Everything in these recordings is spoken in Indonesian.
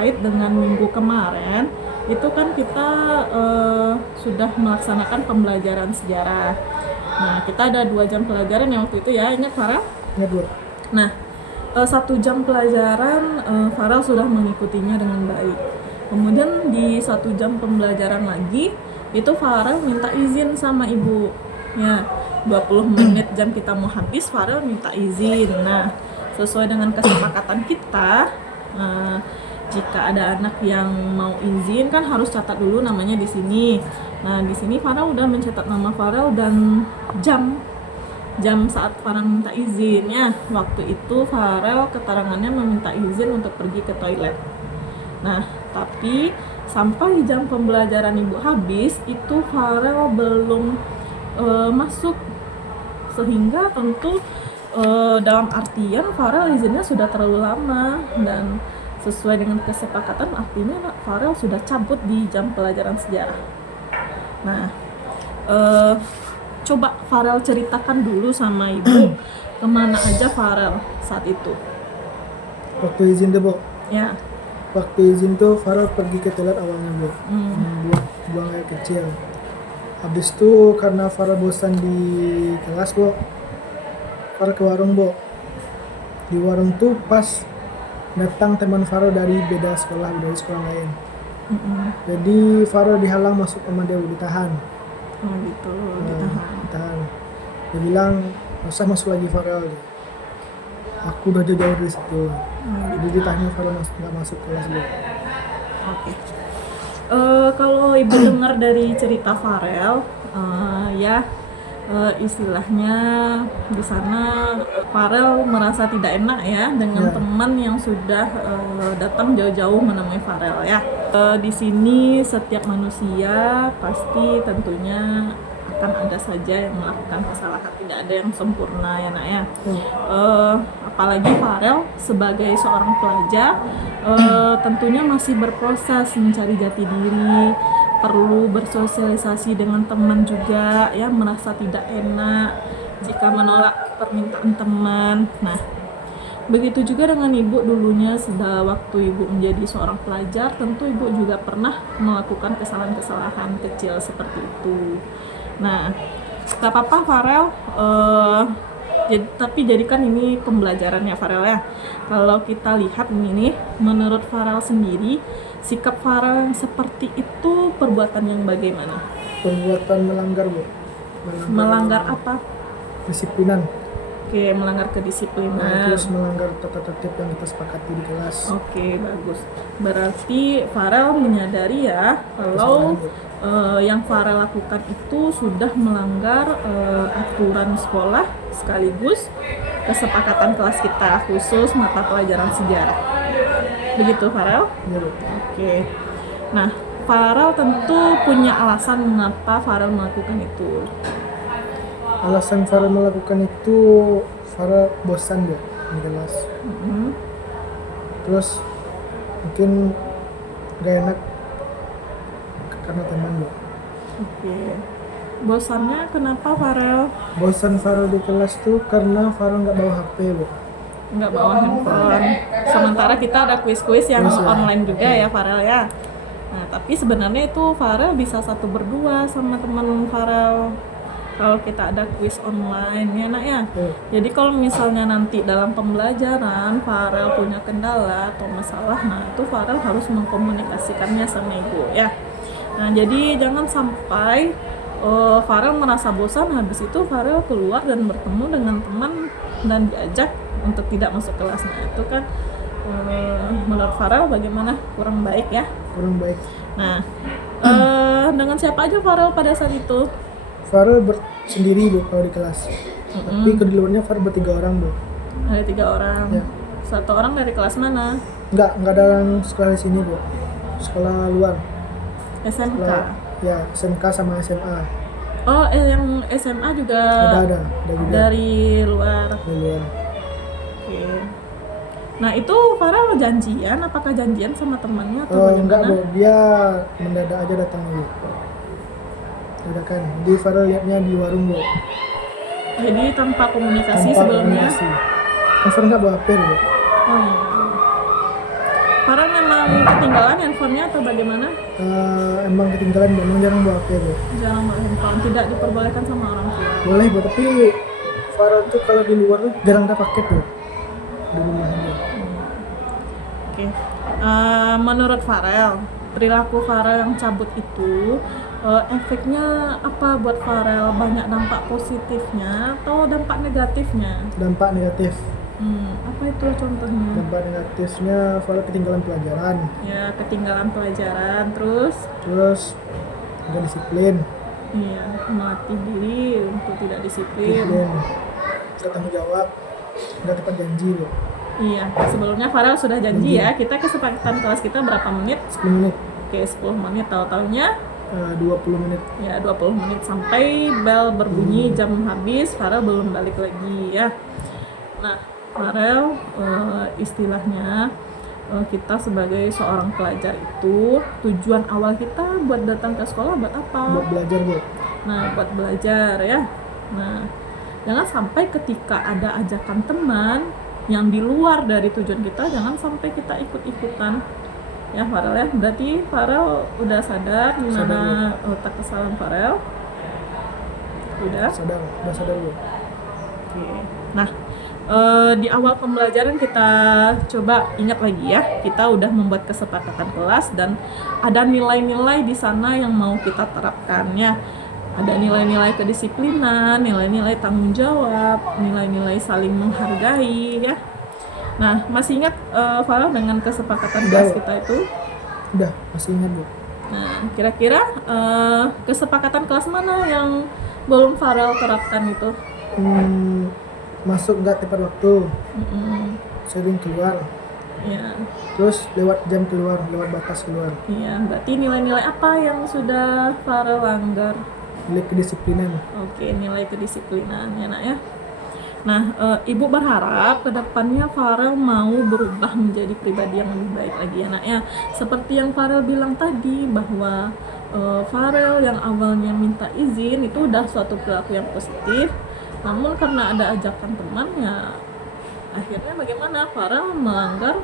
terkait dengan minggu kemarin itu kan kita sudah melaksanakan pembelajaran sejarah. Nah, kita ada 2 jam pelajaran yang waktu itu ya, ingat Farel? Ya Bu. Nah, 1 jam pelajaran Farel sudah mengikutinya dengan baik. Kemudian di 1 jam pembelajaran lagi itu Farel minta izin sama ibu. Ya, 20 menit jam kita mau habis, Farel minta izin. Nah, sesuai dengan kesepakatan kita, jika ada anak yang mau izin kan harus catat dulu namanya di sini. Nah, di sini Farel udah mencatat nama Farel dan jam saat Farel minta izin ya. Waktu itu Farel keterangannya meminta izin untuk pergi ke toilet. Nah, tapi sampai jam pembelajaran ibu habis itu Farel belum masuk, sehingga tentu dalam artian Farel izinnya sudah terlalu lama, dan sesuai dengan kesepakatan artinya Farel sudah cabut di jam pelajaran sejarah. Nah, coba Farel ceritakan dulu sama ibu kemana aja Farel saat itu. Waktu izin tuh Bu. Ya. Waktu izin tuh Farel pergi ke toilet awalnya Bu. Buang air kecil. Habis itu karena Farel bosan di kelas Bu, Farel ke warung Bu. Di warung tuh pas datang teman Farel dari beda sekolah, dari sekolah lain. Jadi Farel dihalang masuk sama dia, ditahan. Oh gitu, Ditahan. Dia bilang nggak usah masuk lagi Farel. Aku udah jauh dari situ. Jadi ditanya Farel nggak masuk kelas Bu. Oke. Kalau ibu dengar dari cerita Farel, istilahnya di sana Farel merasa tidak enak ya dengan teman yang sudah datang jauh-jauh menemui Farel ya. Di sini setiap manusia pasti tentunya akan ada saja yang melakukan kesalahan, tidak ada yang sempurna ya nak ya. Apalagi Farel sebagai seorang pelajar tentunya masih berproses mencari jati diri, perlu bersosialisasi dengan teman juga ya, merasa tidak enak jika menolak permintaan teman. Nah, begitu juga dengan ibu dulunya, waktu ibu menjadi seorang pelajar, tentu ibu juga pernah melakukan kesalahan-kesalahan kecil seperti itu. Nah, gak apa-apa Farel, tapi jadikan ini pembelajaran ya Farel ya. Kalau kita lihat ini, menurut Farel sendiri, sikap Farel yang seperti itu perbuatan yang bagaimana? Perbuatan melanggar Bu. Melanggar apa? Disiplinan. Oke, melanggar kedisiplinan. Terus melanggar tata tertib yang kita sepakati di kelas. Oke, bagus. Berarti Farel menyadari ya kalau yang Farel lakukan itu sudah melanggar aturan sekolah sekaligus kesepakatan kelas kita, khusus mata pelajaran sejarah. Begitu Farel? Ya Bu. Oke. Nah, Farel tentu punya alasan mengapa Farel melakukan itu. Alasan Farel melakukan itu, Farel bosan Bu di kelas. Terus mungkin gak enak karena teman Bu. Oke. Bosannya kenapa Farel? Bosan Farel di kelas tuh karena Farel nggak bawa HP Bu. Nggak bawa handphone. Sementara kita ada kuis-kuis yang online juga ya Farel ya. Nah, tapi sebenarnya itu Farel bisa 1 berdua sama teman Farel. Kalau kita ada kuis online ya nak ya. Jadi kalau misalnya nanti dalam pembelajaran Farel punya kendala atau masalah, nah itu Farel harus mengkomunikasikannya sama ibu ya. Nah, jadi jangan sampai Farel merasa bosan, habis itu Farel keluar dan bertemu dengan teman dan diajak untuk tidak masuk kelas. Nah, itu kan menurut Farel bagaimana? Kurang baik ya? Kurang baik. Nah, dengan siapa aja Farel pada saat itu? Farel sendiri Bu kalau di kelas. Tapi di luarnya Farel ber-3 orang Bu. Ada 3 orang. Ya. 1 orang dari kelas mana? Enggak ada yang sekolah di sini Bu. Sekolah luar. SMK. Ya, SMK sama SMA. Oh, yang SMA juga Ada juga. Dari luar. Dari luar. Oke. Nah, itu Farel janjian, apakah janjian sama temannya atau bagaimana? Enggak Bu, dia mendadak aja datang Bu. Dadakan. Jadi Farel lihatnya di warung Bu. Jadi tanpa komunikasi sebelumnya. Kan Farel nggak bawa HP Bu. Oh iya. Farel memang emang ketinggalan handphonenya atau bagaimana? Emang ketinggalan, memang jarang bawa HP bu. Jarang bawa handphone, tidak diperbolehkan sama orang tua. Boleh bu, tapi Farel tuh kalau di luar tuh jarang ada paket bu, di rumah aja. Oke. Menurut Farel, perilaku Farel yang cabut itu efeknya apa buat Farel? Banyak dampak positifnya atau dampak negatifnya? Dampak negatif. Apa itu contohnya? Dampak negatifnya Farel ketinggalan pelajaran, Ya, ketinggalan pelajaran, terus terus nggak disiplin, iya, melatih diri untuk tidak disiplin. nggak tanggung jawab, nggak tepat janji bu. Iya, sebelumnya Farel sudah janji ya, kita kesepakatan kelas kita berapa menit? 10 menit, Oke, 10 menit, tahu-taunya 20 menit. ya 20 menit sampai bel berbunyi jam habis, Farel belum balik lagi ya. Nah, Farel istilahnya kita sebagai seorang pelajar itu tujuan awal kita buat datang ke sekolah buat apa? Buat belajar bu. Nah, buat belajar ya. Nah, jangan sampai ketika ada ajakan teman yang di luar dari tujuan kita, jangan sampai kita ikut-ikutan. Ya, Farel ya. Berarti Farel udah sadar di mana otak kesalahan Farel? Udah sadar bu. Oke. Nah, di awal pembelajaran kita coba ingat lagi ya, kita udah membuat kesepakatan kelas dan ada nilai-nilai di sana yang mau kita terapkan ya. Ada nilai-nilai kedisiplinan, nilai-nilai tanggung jawab, nilai-nilai saling menghargai ya. Nah, masih ingat Farel dengan kesepakatan kelas kita itu? Udah, masih ingat bu. Nah, kira-kira kesepakatan kelas mana yang belum Farel terapkan itu? Masuk nggak tepat waktu, sering keluar, Ya. terus lewat jam keluar, lewat batas keluar. Iya, berarti nilai-nilai apa yang sudah Farel langgar? Nilai kedisiplinan. Oke, nilai kedisiplinan ya nak ya. Nah, Ibu berharap kedepannya Farel mau berubah menjadi pribadi yang lebih baik lagi ya nak ya. Seperti yang Farel bilang tadi bahwa Farel yang awalnya minta izin itu udah suatu perilaku yang positif. Namun karena ada ajakan teman ya akhirnya bagaimana Farel melanggar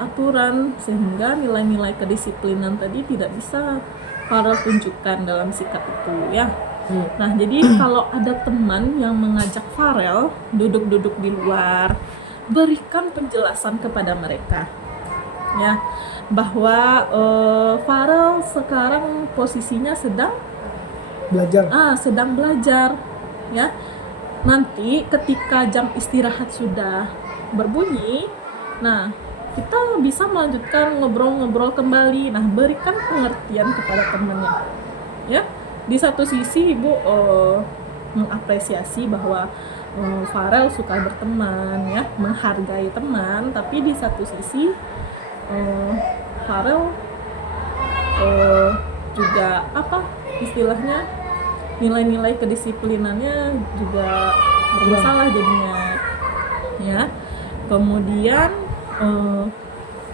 aturan sehingga nilai-nilai kedisiplinan tadi tidak bisa Farel tunjukkan dalam sikap itu ya. Nah, jadi kalau ada teman yang mengajak Farel duduk-duduk di luar, berikan penjelasan kepada mereka ya bahwa Farel sekarang posisinya sedang belajar ya. Nanti ketika jam istirahat sudah berbunyi, nah kita bisa melanjutkan ngobrol-ngobrol kembali. Nah, berikan pengertian kepada temannya ya. Di satu sisi Ibu mengapresiasi bahwa Farel suka berteman ya, menghargai teman, tapi di satu sisi Farel juga istilahnya nilai-nilai kedisiplinannya juga bermasalah jadinya ya. Kemudian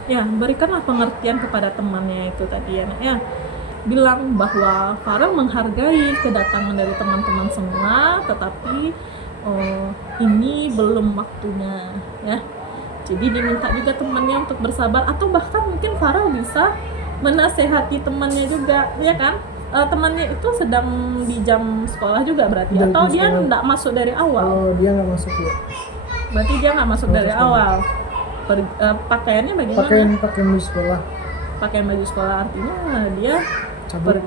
ya berikanlah pengertian kepada temannya itu tadi ya. Bilang bahwa Farel menghargai kedatangan dari teman-teman semua, tetapi ini belum waktunya ya. Jadi diminta juga temannya untuk bersabar, atau bahkan mungkin Farel bisa menasehati temannya juga ya kan. Temannya itu sedang di jam sekolah juga berarti, atau dia nggak masuk dari awal? Oh, dia nggak masuk ya. Berarti dia nggak masuk dari awal. Pakaiannya bagaimana? Pakai baju sekolah. Pakai baju sekolah artinya dia cabut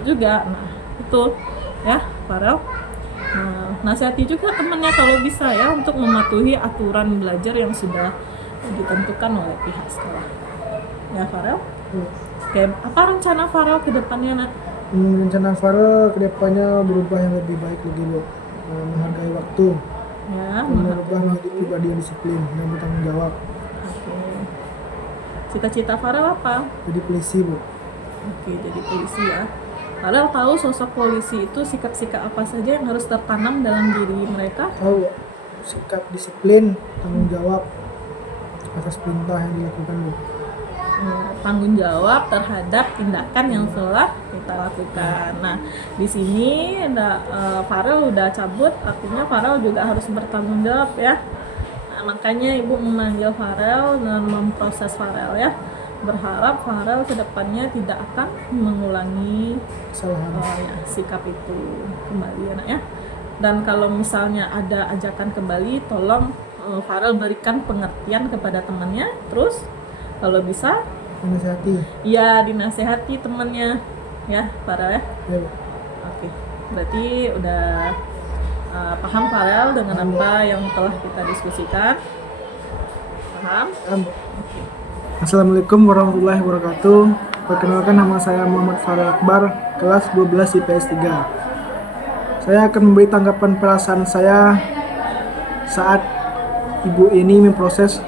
juga. Nah itu ya Farel. Nasihati juga temannya kalau bisa ya untuk mematuhi aturan belajar yang sudah ditentukan oleh pihak sekolah. Ya Farel. Oke, apa rencana Farel ke depannya nak? Rencana Farel ke depannya berubah yang lebih baik lagi bu, menghargai waktu, berubah menjadi pribadi yang disiplin dan bertanggung jawab. Oke. Cita-cita Farel apa? Jadi polisi bu. Oke, jadi polisi ya. Farel tahu sosok polisi itu sikap-sikap apa saja yang harus tertanam dalam diri mereka? Tahu ya, sikap disiplin, tanggung jawab atas perintah yang dilakukan bu. Tanggung jawab terhadap tindakan yang telah kita lakukan. Nah, di sini Farel udah cabut, artinya Farel juga harus bertanggung jawab ya. makanya ibu memanggil Farel dan memproses Farel ya, berharap Farel kedepannya tidak akan mengulangi Kesalahan. ya, sikap itu kembali anak ya. Dan kalau misalnya ada ajakan kembali, tolong Farel berikan pengertian kepada temannya, terus kalau bisa Menasihati. ya dinasehati temannya ya Farel ya. Ya, Bu. Oke, berarti udah paham Farel dengan apa yang telah kita diskusikan? Paham? Paham, Bu. Assalamualaikum warahmatullahi wabarakatuh. Perkenalkan, nama saya Muhammad Farel Akbar, kelas 12 IPS 3. Saya akan memberi tanggapan perasaan saya saat ibu ini memproses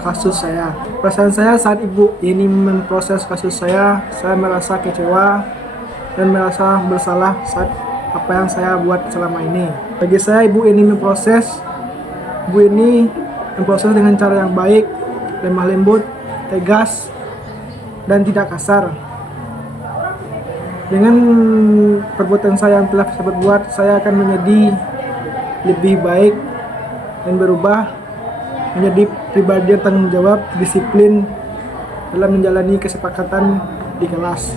kasus saya. Perasaan saya saat ibu ini memproses kasus saya merasa kecewa dan merasa bersalah saat apa yang saya buat selama ini. Bagi saya, ibu ini memproses dengan cara yang baik, lemah lembut, tegas, dan tidak kasar. Dengan perbuatan saya yang telah saya perbuat, saya akan menjadi lebih baik dan berubah menjadi pribadi yang tanggung jawab, disiplin dalam menjalani kesepakatan di kelas.